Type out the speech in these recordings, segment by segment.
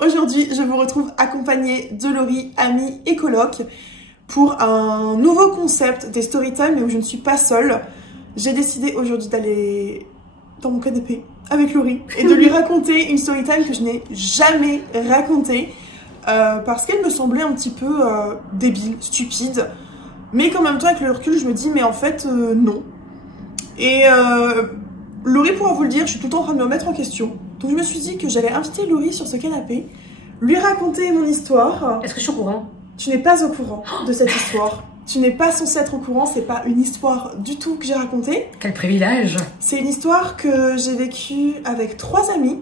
Aujourd'hui, je vous retrouve accompagnée de Laurie, amie et coloc, pour un nouveau concept des storytime, mais où je ne suis pas seule. J'ai décidé aujourd'hui d'aller dans mon canapé avec Laurie et de lui raconter une storytime que je n'ai jamais racontée parce qu'elle me semblait un petit peu débile, stupide, mais qu'en même temps avec le recul je me dis mais en fait non. Et Laurie pourra vous le dire, je suis tout le temps en train de me remettre en question. Donc je me suis dit que j'allais inviter Laurie sur ce canapé, lui raconter mon histoire. Est-ce que je suis au courant? Tu n'es pas au courant de cette histoire. Tu n'es pas censé être au courant, c'est pas une histoire du tout que j'ai racontée. Quel privilège! C'est une histoire que j'ai vécue avec 3 amis.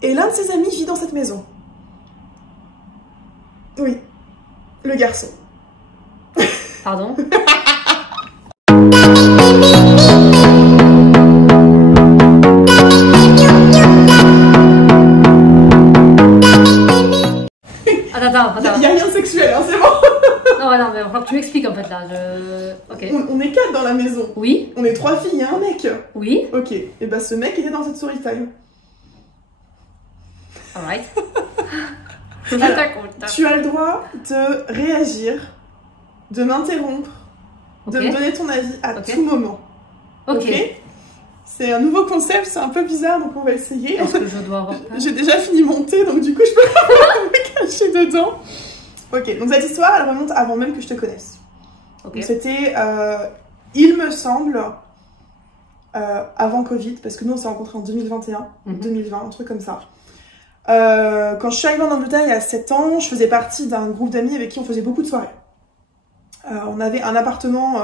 Et l'un de ces amis vit dans cette maison. Oui, le garçon. Pardon? Attends. Il n'y a rien de sexuel, hein, c'est bon. Non, mais il va falloir que tu m'expliques en fait là. Ok. On est 4 dans la maison. Oui. On est 3 filles et un mec. Oui. Ok. Et bah ce mec était dans cette storytime. Alright. Tu as le droit de réagir, de m'interrompre, de me donner ton avis à tout moment. Ok. C'est un nouveau concept, c'est un peu bizarre, donc on va essayer. Est-ce que je dois avoir peur? J'ai déjà fini mon thé, donc du coup je peux me cacher dedans. Ok, donc cette histoire, elle remonte avant même que je te connaisse. Okay. C'était, il me semble, avant Covid, parce que nous on s'est rencontrés en 2021, 2020, un truc comme ça. Quand je suis arrivée en Angleterre il y a 7 ans, je faisais partie d'un groupe d'amis avec qui on faisait beaucoup de soirées. On avait un appartement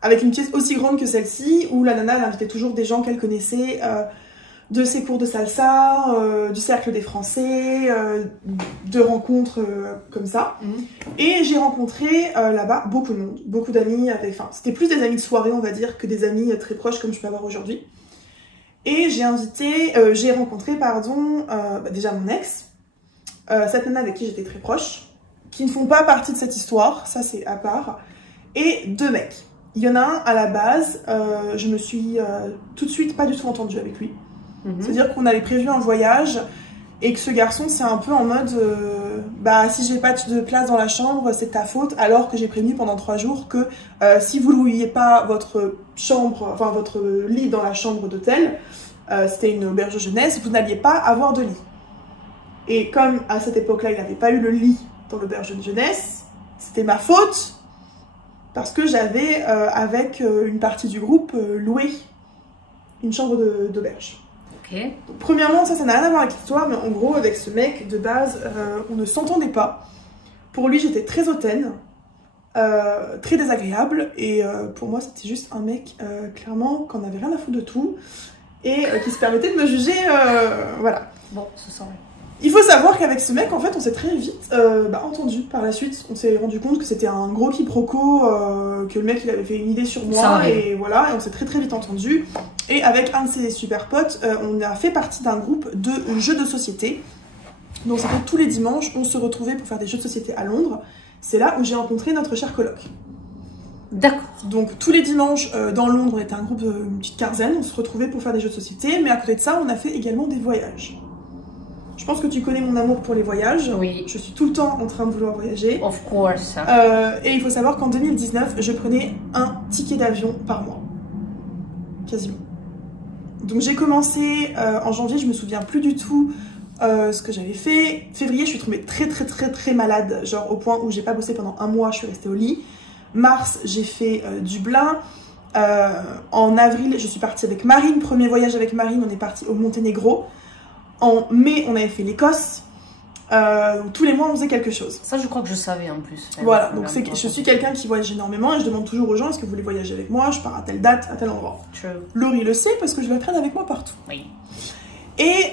avec une pièce aussi grande que celle-ci, où la nana elle invitait toujours des gens qu'elle connaissait, de ses cours de salsa, du cercle des Français, de rencontres comme ça. Et j'ai rencontré là-bas beaucoup de monde, beaucoup d'amis, enfin c'était plus des amis de soirée on va dire, que des amis très proches comme je peux avoir aujourd'hui. Et j'ai rencontré, déjà mon ex, cette nana avec qui j'étais très proche, qui ne font pas partie de cette histoire, ça c'est à part, et 2 mecs. Il y en a un, à la base, je me suis tout de suite pas du tout entendue avec lui. C'est-à-dire qu'on avait prévu un voyage, et que ce garçon, c'est un peu en mode, si j'ai pas de place dans la chambre, c'est ta faute, alors que j'ai prévenu pendant 3 jours que si vous ne louiez pas votre chambre, enfin votre lit dans la chambre d'hôtel, c'était une auberge de jeunesse, vous n'alliez pas avoir de lit. Et comme à cette époque-là, il n'avait pas eu le lit dans l'auberge de jeunesse, c'était ma faute, parce que j'avais, avec une partie du groupe, loué une chambre d'auberge. Okay. Donc, premièrement, ça n'a rien à voir avec l'histoire, mais en gros, avec ce mec, de base, on ne s'entendait pas. Pour lui, j'étais très hautaine, très désagréable, et pour moi, c'était juste un mec, clairement, qu'on n'avait rien à foutre de tout, et qui se permettait de me juger, voilà. Bon, ce sent. Il faut savoir qu'avec ce mec, en fait, on s'est très vite entendu par la suite. On s'est rendu compte que c'était un gros quiproquo, que le mec, il avait fait une idée sur moi, et voilà, et on s'est très vite entendu. Et avec un de ses super potes, on a fait partie d'un groupe de jeux de société. Donc c'était tous les dimanches, on se retrouvait pour faire des jeux de société à Londres. C'est là où j'ai rencontré notre cher coloc. D'accord. Donc tous les dimanches, dans Londres, on était un groupe d'une petite quinzaine, on se retrouvait pour faire des jeux de société, mais à côté de ça, on a fait également des voyages. Je pense que tu connais mon amour pour les voyages. Oui. Je suis tout le temps en train de vouloir voyager. Of course. Et il faut savoir qu'en 2019, je prenais un ticket d'avion par mois. Quasiment. Donc j'ai commencé en janvier, je me souviens plus du tout ce que j'avais fait. Février, je suis tombée très malade, genre au point où j'ai pas bossé pendant 1 mois, je suis restée au lit. Mars, j'ai fait Dublin. En avril, je suis partie avec Marine. Premier voyage avec Marine, on est parti au Monténégro. En mai, on avait fait l'Écosse. Tous les mois, on faisait quelque chose. Ça, je crois que je savais en plus. Voilà, donc je suis quelqu'un qui voyage énormément et je demande toujours aux gens est-ce que vous voulez voyager avec moi? Je pars à telle date, à tel endroit. True. Laurie le sait parce que je la traîne avec moi partout. Oui. Et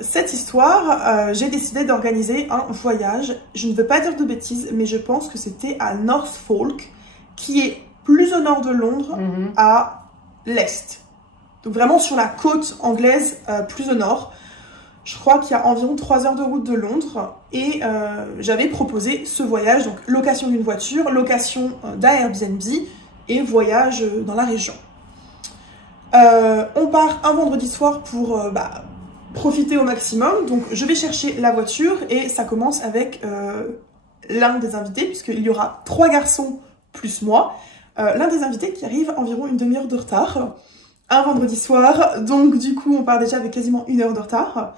cette histoire, j'ai décidé d'organiser un voyage. Je ne veux pas dire de bêtises, mais je pense que c'était à Norfolk, qui est plus au nord de Londres, à l'est. Donc vraiment sur la côte anglaise, plus au nord. Je crois qu'il y a environ 3 heures de route de Londres. Et j'avais proposé ce voyage, donc location d'une voiture, location d'un Airbnb et voyage dans la région. On part un vendredi soir pour profiter au maximum. Donc je vais chercher la voiture et ça commence avec l'un des invités, puisqu'il y aura 3 garçons plus moi. L'un des invités qui arrive environ une demi-heure de retard, un vendredi soir, donc du coup on part déjà avec quasiment 1 heure de retard.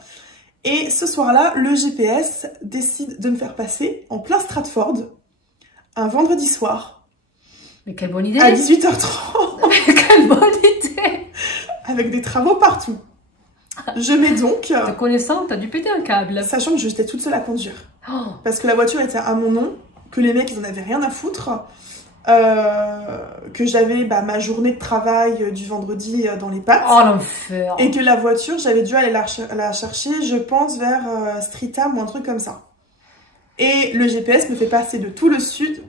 Et ce soir-là, le GPS décide de me faire passer en plein Stratford, un vendredi soir. Mais quelle bonne idée! À 18h30. Mais quelle bonne idée! Avec des travaux partout. Je mets donc... Te connaissant, t'as dû péter un câble. Sachant que j'étais toute seule à conduire. Oh. Parce que la voiture était à mon nom, que les mecs ils en avaient rien à foutre, que j'avais ma journée de travail du vendredi dans les pattes. Oh l'enfer! Et que la voiture, j'avais dû aller la chercher, je pense, vers Streatham ou un truc comme ça. Et le GPS me fait passer de tout le sud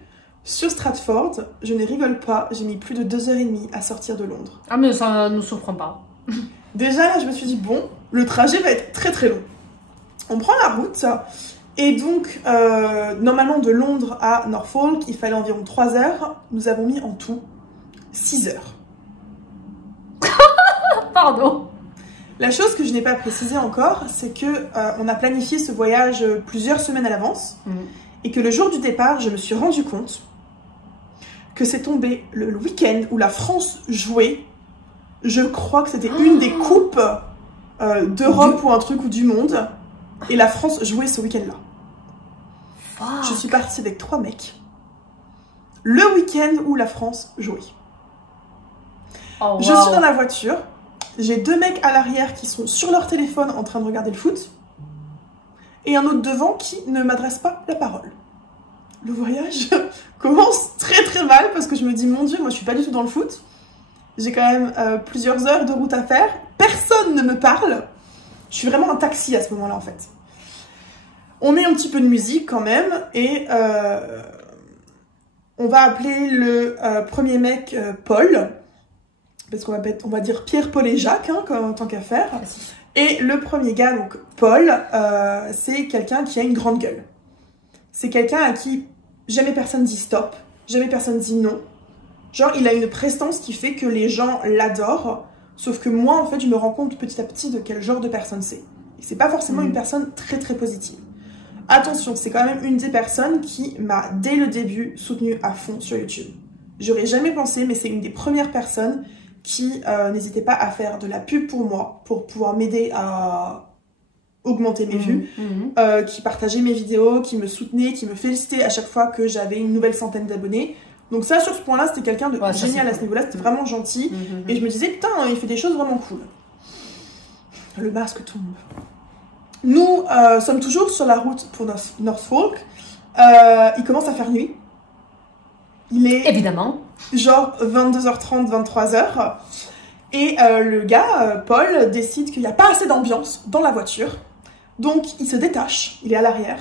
sur Stratford. Je ne rigole pas, j'ai mis plus de 2h30 à sortir de Londres. Ah mais ça ne nous surprend pas. Déjà là, je me suis dit, bon, le trajet va être très très long. On prend la route, et donc, normalement de Londres à Norfolk, il fallait environ 3 heures. Nous avons mis en tout 6 heures. Pardon. La chose que je n'ai pas précisé encore, c'est que on a planifié ce voyage plusieurs semaines à l'avance, et que le jour du départ, je me suis rendu compte que c'est tombé le week-end où la France jouait. Je crois que c'était une des coupes d'Europe ou un truc ou du monde. Et la France jouait ce week-end-là. Je suis partie avec 3 mecs. Le week-end où la France jouait. Oh, wow. Je suis dans la voiture. J'ai 2 mecs à l'arrière qui sont sur leur téléphone en train de regarder le foot. Et un autre devant qui ne m'adresse pas la parole. Le voyage commence très très mal parce que je me dis, mon Dieu, moi je suis pas du tout dans le foot. J'ai quand même plusieurs heures de route à faire. Personne ne me parle. Je suis vraiment un taxi à ce moment-là, en fait. On met un petit peu de musique quand même. Et on va appeler le premier mec Paul. Parce qu'on va dire Pierre, Paul et Jacques, hein, en tant qu'à faire. Et le premier gars, donc Paul, c'est quelqu'un qui a une grande gueule. C'est quelqu'un à qui jamais personne dit stop. Jamais personne dit non. Genre, il a une prestance qui fait que les gens l'adorent, sauf que moi, en fait, je me rends compte petit à petit de quel genre de personne c'est. Et c'est pas forcément une personne très très positive. Attention, c'est quand même une des personnes qui m'a, dès le début, soutenue à fond sur YouTube. J'aurais jamais pensé, mais c'est une des premières personnes qui n'hésitait pas à faire de la pub pour moi, pour pouvoir m'aider à augmenter mes vues, qui partageait mes vidéos, qui me soutenait, qui me félicitait à chaque fois que j'avais une nouvelle centaine d'abonnés. Donc ça, sur ce point-là, c'était quelqu'un de génial à ce niveau-là, c'était vraiment gentil. Et je me disais, putain, il fait des choses vraiment cool. Le masque tombe. Nous sommes toujours sur la route pour Norfolk. Il commence à faire nuit. Il est... Évidemment. Genre 22h30, 23h. Et le gars, Paul, décide qu'il n'y a pas assez d'ambiance dans la voiture. Donc il se détache, il est à l'arrière.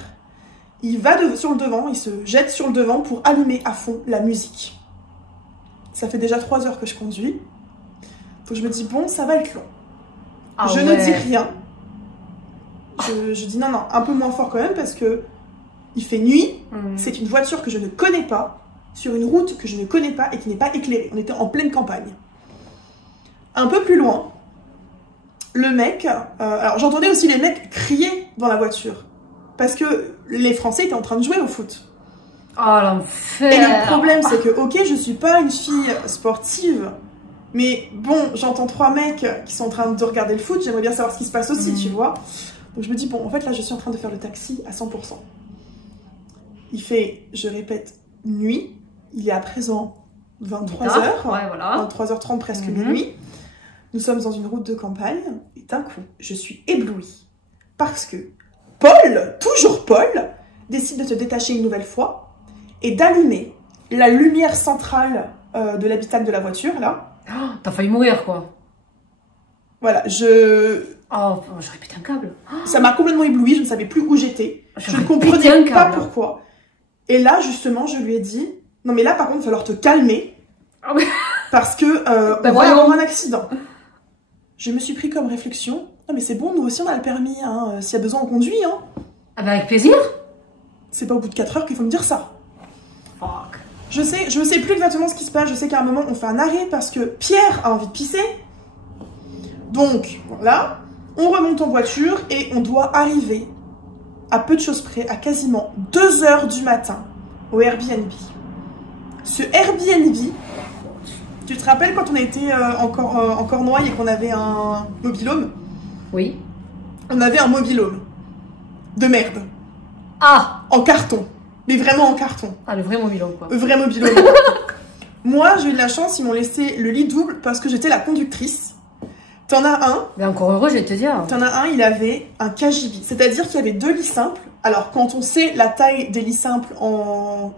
Il va sur le devant, il se jette sur le devant pour allumer à fond la musique. Ça fait déjà 3 heures que je conduis. Donc je me dis, bon, ça va être long. Je ne dis rien. Je dis non, un peu moins fort quand même parce que il fait nuit. C'est une voiture que je ne connais pas, sur une route que je ne connais pas et qui n'est pas éclairée. On était en pleine campagne. Un peu plus loin, le mec... alors j'entendais aussi les mecs crier dans la voiture. Parce que les Français étaient en train de jouer au foot. Oh l'enfer! Et le problème, c'est que, ok, je suis pas une fille sportive, mais bon, j'entends 3 mecs qui sont en train de regarder le foot, j'aimerais bien savoir ce qui se passe aussi, tu vois. Donc je me dis, bon, en fait, là, je suis en train de faire le taxi à 100%. Il fait, je répète, nuit. Il est à présent 23h, ouais, voilà. 23h30, presque minuit. Nous sommes dans une route de campagne, et d'un coup, je suis éblouie. Parce que Paul, toujours Paul, décide de se détacher une nouvelle fois et d'allumer la lumière centrale de l'habitacle de la voiture, là. Oh, t'as failli mourir, quoi. Voilà, Oh, j'aurais pété un câble. Ça m'a complètement éblouie, je ne savais plus où j'étais. Je ne comprenais pas pourquoi. Et là, justement, je lui ai dit, non mais là, par contre, il va falloir te calmer. Ah ouais. Parce que on va avoir un accident. Je me suis pris comme réflexion, non mais c'est bon, nous aussi on a le permis, hein. S'il y a besoin on conduit. Hein. Ah bah avec plaisir. C'est pas au bout de 4 heures qu'il faut me dire ça. Fuck. Je sais plus exactement ce qui se passe, je sais qu'à un moment on fait un arrêt parce que Pierre a envie de pisser. Donc, voilà, On remonte en voiture et on doit arriver à peu de choses près, à quasiment 2 h du matin, au Airbnb. Ce Airbnb, tu te rappelles quand on était en Cornouailles et qu'on avait un mobil-home? Oui. On avait un mobil-home. De merde. Ah! En carton. Mais vraiment en carton. Ah, le vrai mobil-home, quoi. Le vrai mobil-home. Moi, j'ai eu de la chance, ils m'ont laissé le lit double parce que j'étais la conductrice. T'en as un. Mais encore heureux, je vais te dire. T'en as un, il avait un KGB. C'est-à-dire qu'il y avait 2 lits simples. Alors, quand on sait la taille des lits simples en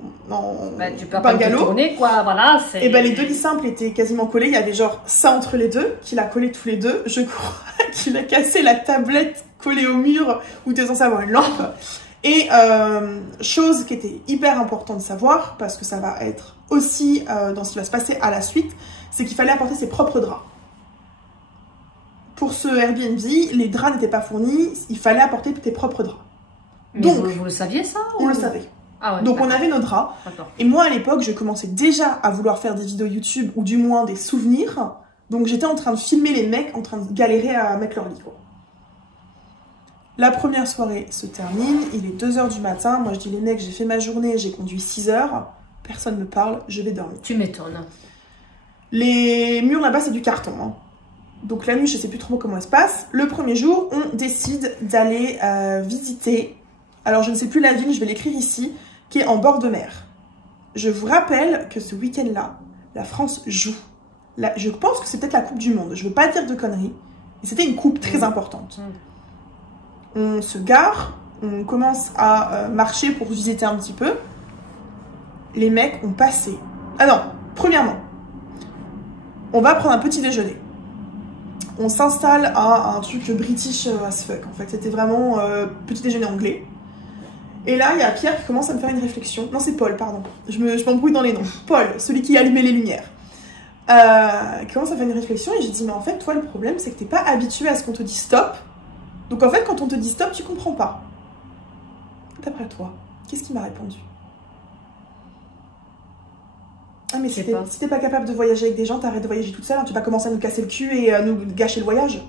Tu peux pas bungalow, tourner, quoi, voilà. et ben les 2 lits simples étaient quasiment collés. Il y avait genre ça entre les deux, qu'il a collé tous les deux. Je crois qu'il a cassé la tablette collée au mur où t'es censé avoir une lampe. Et chose qui était hyper importante de savoir, parce que ça va être aussi dans ce qui va se passer à la suite, c'est qu'il fallait apporter ses propres draps. Pour ce Airbnb, les draps n'étaient pas fournis, il fallait apporter tes propres draps. Mais donc, vous le saviez ça on le savait. Ah ouais, donc on avait nos draps. Et moi à l'époque, je commençais déjà à vouloir faire des vidéos YouTube, ou du moins des souvenirs. Donc j'étais en train de filmer les mecs en train de galérer à mettre leur lit, quoi. La première soirée se termine, il est 2 h du matin. Moi je dis les mecs, j'ai fait ma journée, j'ai conduit 6 heures. Personne ne me parle, je vais dormir. Tu m'étonnes. Les murs là-bas c'est du carton, hein. Donc la nuit, je sais plus trop comment elle se passe. Le premier jour, on décide d'aller visiter, alors je ne sais plus la ville, je vais l'écrire ici, qui est en bord de mer. Je vous rappelle que ce week-end-là, la France joue. Je pense que c'est peut-être la Coupe du Monde, je veux pas dire de conneries, mais c'était une coupe très importante. On se gare, on commence à marcher pour visiter un petit peu. Les mecs ont passé... Ah non, premièrement, on va prendre un petit déjeuner. On s'installe à un truc british as fuck, en fait. C'était vraiment petit déjeuner anglais. Et là, il y a Pierre qui commence à me faire une réflexion. Non, c'est Paul, pardon. Je m'embrouille dans les noms. Paul, celui qui allumait les lumières. Qui commence à faire une réflexion et j'ai dit, mais en fait, toi, le problème, c'est que t'es pas habitué à ce qu'on te dit stop. Donc, en fait, quand on te dit stop, tu comprends pas. D'après toi, qu'est-ce qu'il m'a répondu? Ah mais si t'es pas capable de voyager avec des gens, t'arrêtes de voyager toute seule, hein, tu vas commencer à nous casser le cul et à nous gâcher le voyage.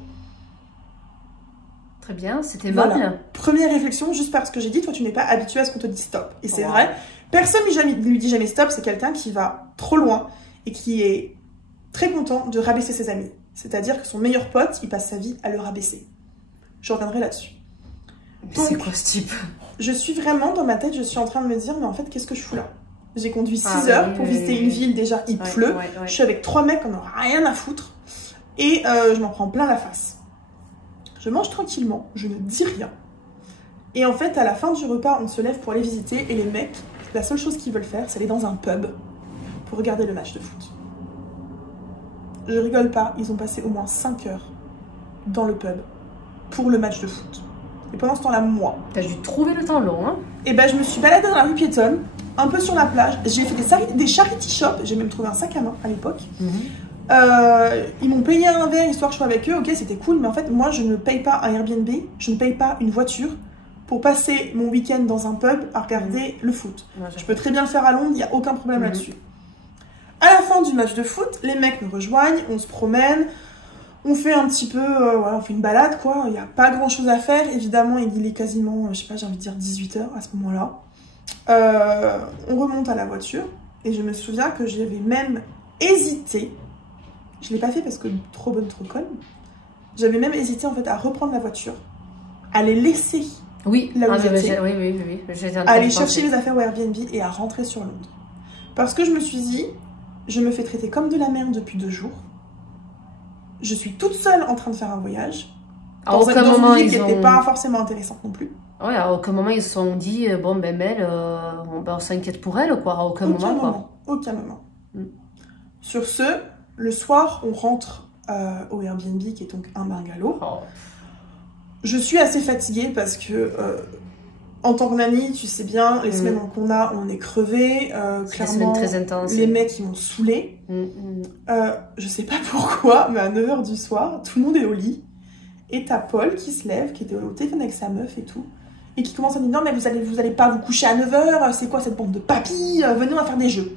Très bien, c'était voilà. bonne. Première réflexion, juste parce que j'ai dit, toi tu n'es pas habitué à ce qu'on te dit stop. Et c'est vrai, personne lui dit jamais stop, c'est quelqu'un qui va trop loin et qui est très content de rabaisser ses amis. C'est-à-dire que son meilleur pote, il passe sa vie à le rabaisser. Je reviendrai là-dessus. C'est quoi ce type? Je suis vraiment, dans ma tête, je suis en train de me dire, mais en fait, qu'est-ce que je fous là? J'ai conduit 6 heures pour visiter une ville, déjà il pleut. Je suis avec 3 mecs, on n'a rien à foutre. Et je m'en prends plein la face. Je mange tranquillement, je ne dis rien. Et en fait, à la fin du repas, on se lève pour aller visiter. Et les mecs, la seule chose qu'ils veulent faire, c'est aller dans un pub pour regarder le match de foot. Je rigole pas, ils ont passé au moins 5 heures dans le pub pour le match de foot. Et pendant ce temps-là, moi... T'as dû trouver le temps long, hein? Et ben, je me suis baladée dans la rue piétonne, un peu sur la plage. J'ai fait des charity shops. J'ai même trouvé un sac à main à l'époque. Ils m'ont payé un verre histoire que je sois avec eux. Ok, c'était cool. Mais en fait, moi, je ne paye pas un Airbnb. Je ne paye pas une voiture pour passer mon week-end dans un pub à regarder le foot. Je peux très bien le faire à Londres. Il n'y a aucun problème là-dessus. À la fin du match de foot, les mecs me rejoignent. On se promène. On fait un petit peu... on fait une balade, quoi. Il n'y a pas grand-chose à faire. Évidemment, il est quasiment... je sais pas, j'ai envie de dire 18 h à ce moment-là. On remonte à la voiture et je me souviens que j'avais même hésité, je l'ai pas fait parce que trop bonne trop conne, j'avais même hésité en fait à reprendre la voiture, à les laisser là où j'étais, à aller chercher les affaires au Airbnb et à rentrer sur Londres, parce que je me suis dit, je me fais traiter comme de la merde depuis 2 jours, je suis toute seule en train de faire un voyage dans une ville qui n'était pas forcément intéressante non plus. Ouais, à aucun moment ils se sont dit, bon ben Mel, on s'inquiète pour elle, quoi, à aucun moment. Aucun moment. Sur ce, le soir, on rentre au Airbnb, qui est donc un bungalow. Je suis assez fatiguée parce que, en tant que nanny, tu sais bien, les semaines qu'on a, on est crevé. Clairement, très intenses, les mecs, ils m'ont saoulée. Je sais pas pourquoi, mais à 9 h du soir, tout le monde est au lit. Et t'as Paul qui se lève, qui était au téléphone avec sa meuf et tout. Et qui commence à me dire, non mais vous allez pas vous coucher à 9 h, c'est quoi cette bande de papis, venez on va faire des jeux.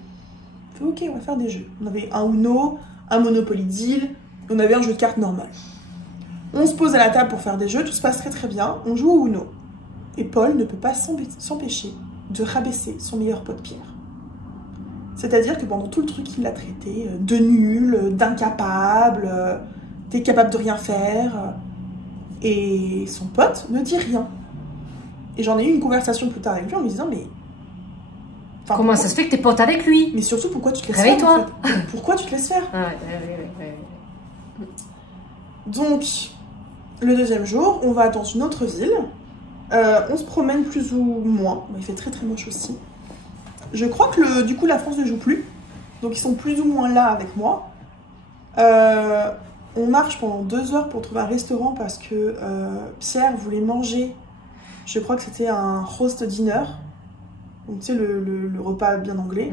Je fais ok, on va faire des jeux. On avait un Uno, un Monopoly Deal, on avait un jeu de cartes normal. On se pose à la table pour faire des jeux, tout se passe très très bien. On joue au Uno. Et Paul ne peut pas s'empêcher de rabaisser son meilleur pote Pierre. C'est-à-dire que pendant tout le truc, il l'a traité de nul, d'incapable, t'es capable de rien faire. Et son pote ne dit rien. Et j'en ai eu une conversation plus tard avec lui en lui disant, mais... Enfin, comment ça se fait que t'es pote avec lui? Mais surtout, pourquoi tu te laisses faire en fait? Pourquoi tu te laisses faire? Donc, le deuxième jour, on va dans une autre ville. On se promène plus ou moins. Il fait très très moche aussi. Je crois que du coup la France ne joue plus. Donc ils sont plus ou moins là avec moi. On marche pendant 2 heures pour trouver un restaurant parce que Pierre voulait manger. Je crois que c'était un roast dinner. Donc tu sais le repas bien anglais.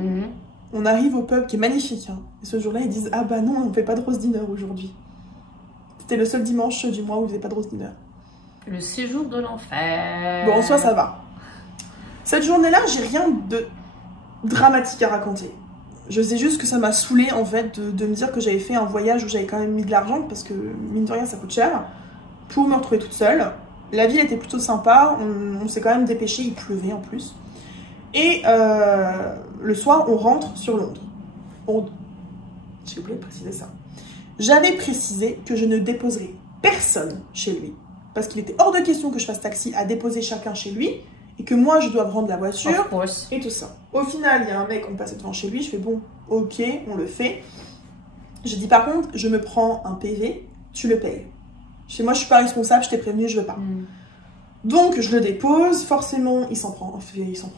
On arrive au pub qui est magnifique. Hein. Et ce jour-là ils disent ah bah non on ne fait pas de roast dinner aujourd'hui. C'était le seul dimanche du mois où ils ne faisaient pas de roast dinner. Le séjour de l'enfer. Bon, en soi, ça va. Cette journée-là, j'ai rien de dramatique à raconter. Je sais juste que ça m'a saoulée, en fait, de me dire que j'avais fait un voyage où j'avais quand même mis de l'argent, parce que, mine de rien, ça coûte cher, pour me retrouver toute seule. La ville était plutôt sympa, on s'est quand même dépêché, il pleuvait en plus. Et le soir, on rentre sur Londres. J'ai oublié de préciser ça. J'avais précisé que je ne déposerais personne chez lui. Parce qu'il était hors de question que je fasse taxi à déposer chacun chez lui et que moi je dois rendre la voiture et tout ça. Au final, il y a un mec, on passait devant chez lui, je fais bon, ok, on le fait. Je dis par contre, je me prends un PV, tu le payes. Chez moi, je suis pas responsable, je t'ai prévenu, je veux pas. Donc je le dépose, forcément, il s'en prend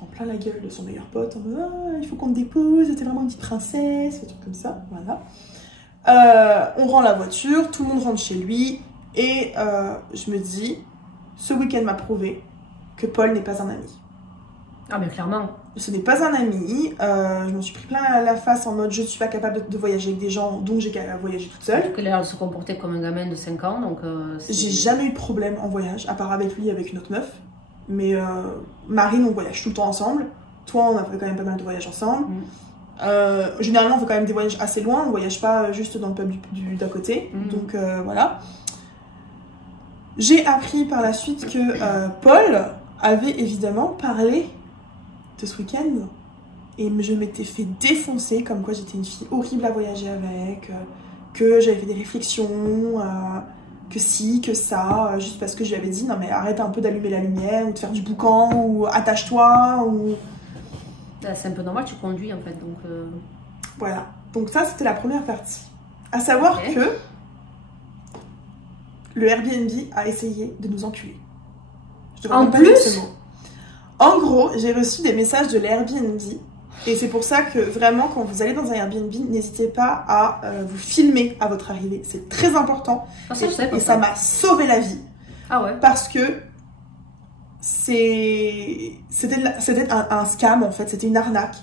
plein la gueule de son meilleur pote. En mode, ah, il faut qu'on te dépose, t'es vraiment une petite princesse, des trucs comme ça, voilà. On rend la voiture, tout le monde rentre chez lui. Et je me dis, ce week-end m'a prouvé que Paul n'est pas un ami. Ah mais clairement. Ce n'est pas un ami. Je m'en suis pris plein la face en mode je ne suis pas capable de voyager avec des gens, donc j'ai qu'à voyager toute seule. Il a l'air de se comporter comme un gamin de 5 ans, donc... J'ai jamais eu de problème en voyage, à part avec lui et avec une autre meuf. Mais Marine, on voyage tout le temps ensemble. Toi, on a fait quand même pas mal de voyages ensemble. Généralement, on fait quand même des voyages assez loin. On ne voyage pas juste dans le pub d'à côté. Donc voilà. J'ai appris par la suite que Paul avait évidemment parlé de ce week-end et je m'étais fait défoncer comme quoi j'étais une fille horrible à voyager avec, que j'avais fait des réflexions, que si, que ça, juste parce que je lui avais dit non mais arrête un peu d'allumer la lumière ou de faire du boucan ou attache-toi ou... C'est un peu normal, tu conduis en fait donc... Voilà, donc ça c'était la première partie. À savoir que le Airbnb a essayé de nous enculer. En plus, en gros, j'ai reçu des messages de l'Airbnb et c'est pour ça que vraiment, quand vous allez dans un Airbnb, n'hésitez pas à vous filmer à votre arrivée. C'est très important et ça m'a sauvé la vie. Ah ouais. Parce que c'était un scam en fait, c'était une arnaque.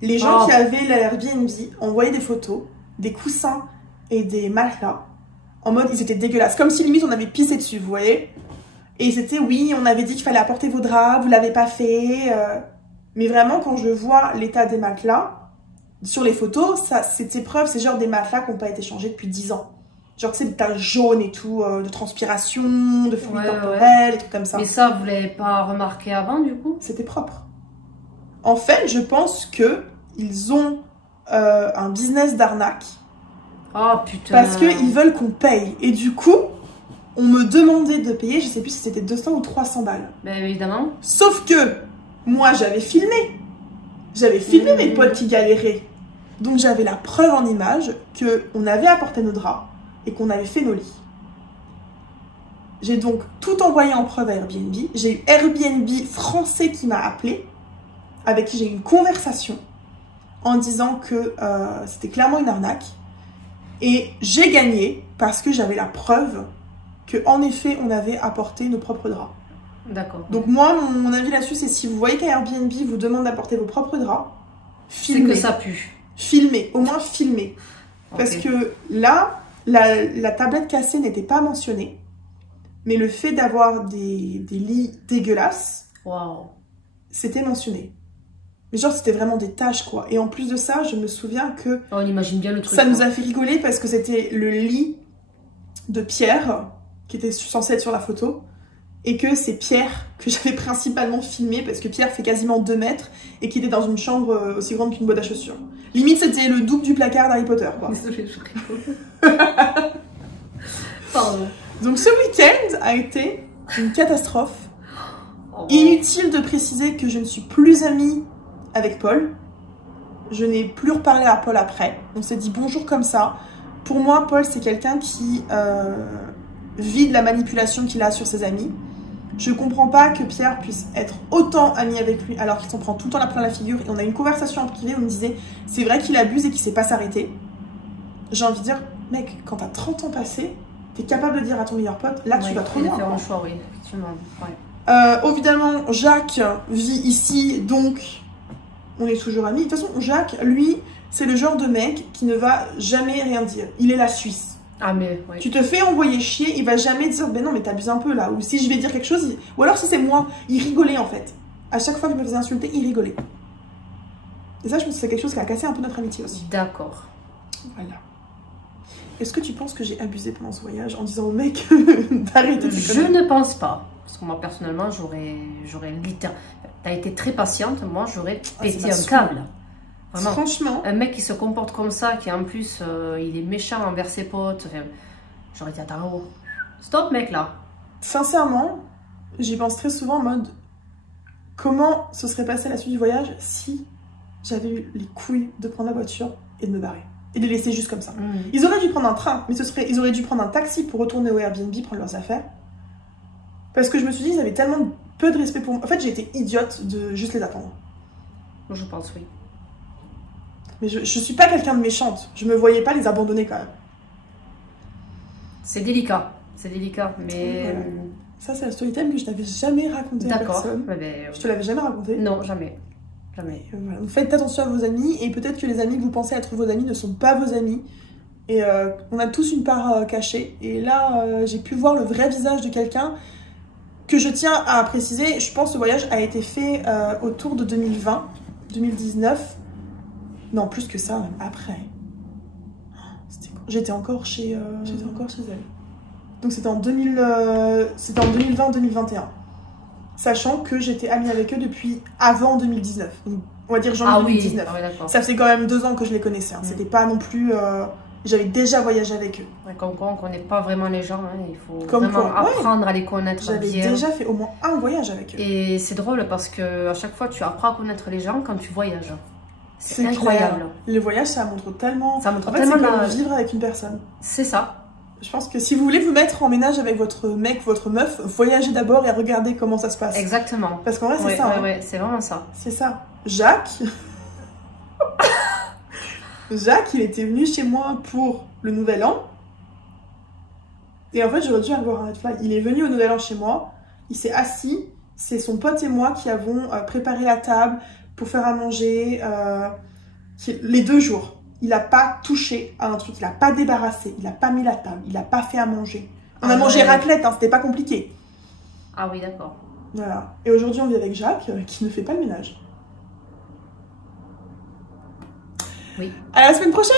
Les gens qui avaient l'Airbnb envoyaient des photos, des coussins et des matelas. En mode, ils étaient dégueulasses. Comme si limite on avait pissé dessus, vous voyez. Et c'était, oui, on avait dit qu'il fallait apporter vos draps, vous l'avez pas fait. Mais vraiment, quand je vois l'état des matelas, sur les photos, c'était preuve, c'est genre des matelas qui n'ont pas été changés depuis 10 ans. Genre, tu sais, des taches jaunes et tout, de transpiration, de fluide corporel, des trucs comme ça. Mais ça, vous l'avez pas remarqué avant, du coup? C'était propre. En fait, je pense qu'ils ont un business d'arnaque. Oh putain. Parce qu'ils veulent qu'on paye. Et du coup, on me demandait de payer, je sais plus si c'était 200 ou 300 balles. Ben évidemment. Sauf que, moi j'avais filmé. J'avais filmé mes potes qui galéraient. Donc j'avais la preuve en image qu'on avait apporté nos draps et qu'on avait fait nos lits. J'ai donc tout envoyé en preuve à Airbnb. J'ai eu Airbnb français qui m'a appelé, avec qui j'ai eu une conversation en disant que c'était clairement une arnaque. Et j'ai gagné parce que j'avais la preuve qu'en effet, on avait apporté nos propres draps. D'accord. Donc moi, mon avis là-dessus, c'est si vous voyez qu'un Airbnb vous demande d'apporter vos propres draps, filmez. C'est que ça pue. Filmez, au moins filmez. Parce que là, la tablette cassée n'était pas mentionnée. Mais le fait d'avoir des lits dégueulasses, c'était mentionné. Mais genre, c'était vraiment des taches, quoi. Et en plus de ça, je me souviens que... On imagine bien le truc. Ça nous a fait rigoler parce que c'était le lit de Pierre, qui était censé être sur la photo, et que c'est Pierre que j'avais principalement filmé, parce que Pierre fait quasiment 2 mètres, et qu'il était dans une chambre aussi grande qu'une boîte à chaussures. Limite, c'était le double du placard d'Harry Potter, quoi. Désolée, je rigole. Pardon. Donc ce week-end a été une catastrophe. Inutile de préciser que je ne suis plus amie avec Paul. Je n'ai plus reparlé à Paul après. On s'est dit bonjour comme ça. Pour moi, Paul, c'est quelqu'un qui vit de la manipulation qu'il a sur ses amis. Je comprends pas que Pierre puisse être autant ami avec lui alors qu'il s'en prend tout le temps la plein la figure. Et on a eu une conversation en privé où il me disait c'est vrai qu'il abuse et qu'il sait pas s'arrêter. J'ai envie de dire, mec, quand t'as 30 ans passés, t'es capable de dire à ton meilleur pote, là tu vas trop loin. Il a fait un choix, oui, effectivement. Ouais. Évidemment, Jacques vit ici, donc on est toujours amis. De toute façon, Jacques, lui, c'est le genre de mec qui ne va jamais rien dire. Il est la Suisse. Ah mais, oui. Tu te fais envoyer chier, il va jamais dire, ben non, mais t'abuses un peu là. Ou si je vais dire quelque chose, ou alors si c'est moi, il rigolait en fait. À chaque fois que je me faisais insulter, il rigolait. Et ça, je pense que c'est quelque chose qui a cassé un peu notre amitié aussi. D'accord. Voilà. Est-ce que tu penses que j'ai abusé pendant ce voyage en disant au mec d'arrêter? Je ne pense pas. Parce que moi, personnellement, j'aurais littéralement... T'as été très patiente, moi, j'aurais pété un câble. Vraiment. Franchement. Un mec qui se comporte comme ça, qui en plus, il est méchant envers ses potes. Enfin, j'aurais dit, attends, oh, stop, mec, là. Sincèrement, j'y pense très souvent en mode... Comment se serait passé la suite du voyage si j'avais eu les couilles de prendre la voiture et de me barrer? Et de les laisser juste comme ça. Ils auraient dû prendre un train, mais ils auraient dû prendre un taxi pour retourner au Airbnb, prendre leurs affaires. Parce que je me suis dit, ils avaient tellement peu de respect pour moi. En fait, j'ai été idiote de juste les attendre. Je pense, oui. Mais je suis pas quelqu'un de méchante. Je me voyais pas les abandonner quand même. C'est délicat, mais... Voilà. Ça, c'est la story time que je t'avais jamais racontée à personne. Je te l'avais jamais racontée? Non, jamais. Jamais. Voilà. Donc faites attention à vos amis, et peut-être que les amis que vous pensez être vos amis ne sont pas vos amis. Et on a tous une part cachée. Et là, j'ai pu voir le vrai visage de quelqu'un que je tiens à préciser. Je pense que ce voyage a été fait autour de 2020, 2019. Non, plus que ça, même après. J'étais encore chez elle. Donc c'était en 2020-2021. Sachant que j'étais amie avec eux depuis avant 2019. Donc, on va dire janvier 2019. Oui, ça faisait quand même 2 ans que je les connaissais. Hein. C'était pas non plus... J'avais déjà voyagé avec eux. Ouais, comme quoi, on connaît pas vraiment les gens. Hein. Il faut vraiment apprendre à les connaître bien. J'avais déjà fait au moins un voyage avec eux. Et c'est drôle parce que à chaque fois, tu apprends à connaître les gens quand tu voyages. C'est incroyable. Clair. Le voyage, ça montre tellement... Ça montre tellement comme vivre avec une personne. C'est ça. Je pense que si vous voulez vous mettre en ménage avec votre mec, votre meuf, voyagez d'abord et regardez comment ça se passe. Exactement. Parce qu'en vrai, c'est ça. Ouais, c'est vraiment ça. C'est ça. Jacques... Jacques, il était venu chez moi pour le Nouvel An. Et en fait, j'aurais dû avoir un red flag. Il est venu au Nouvel An chez moi. Il s'est assis. C'est son pote et moi qui avons préparé la table pour faire à manger les 2 jours. Il n'a pas touché à un truc. Il n'a pas débarrassé. Il n'a pas mis la table. Il n'a pas fait à manger. On a mangé raclette, hein, c'était pas compliqué. Ah oui, d'accord. Voilà. Et aujourd'hui, on vit avec Jacques qui ne fait pas le ménage. Oui. À la semaine prochaine!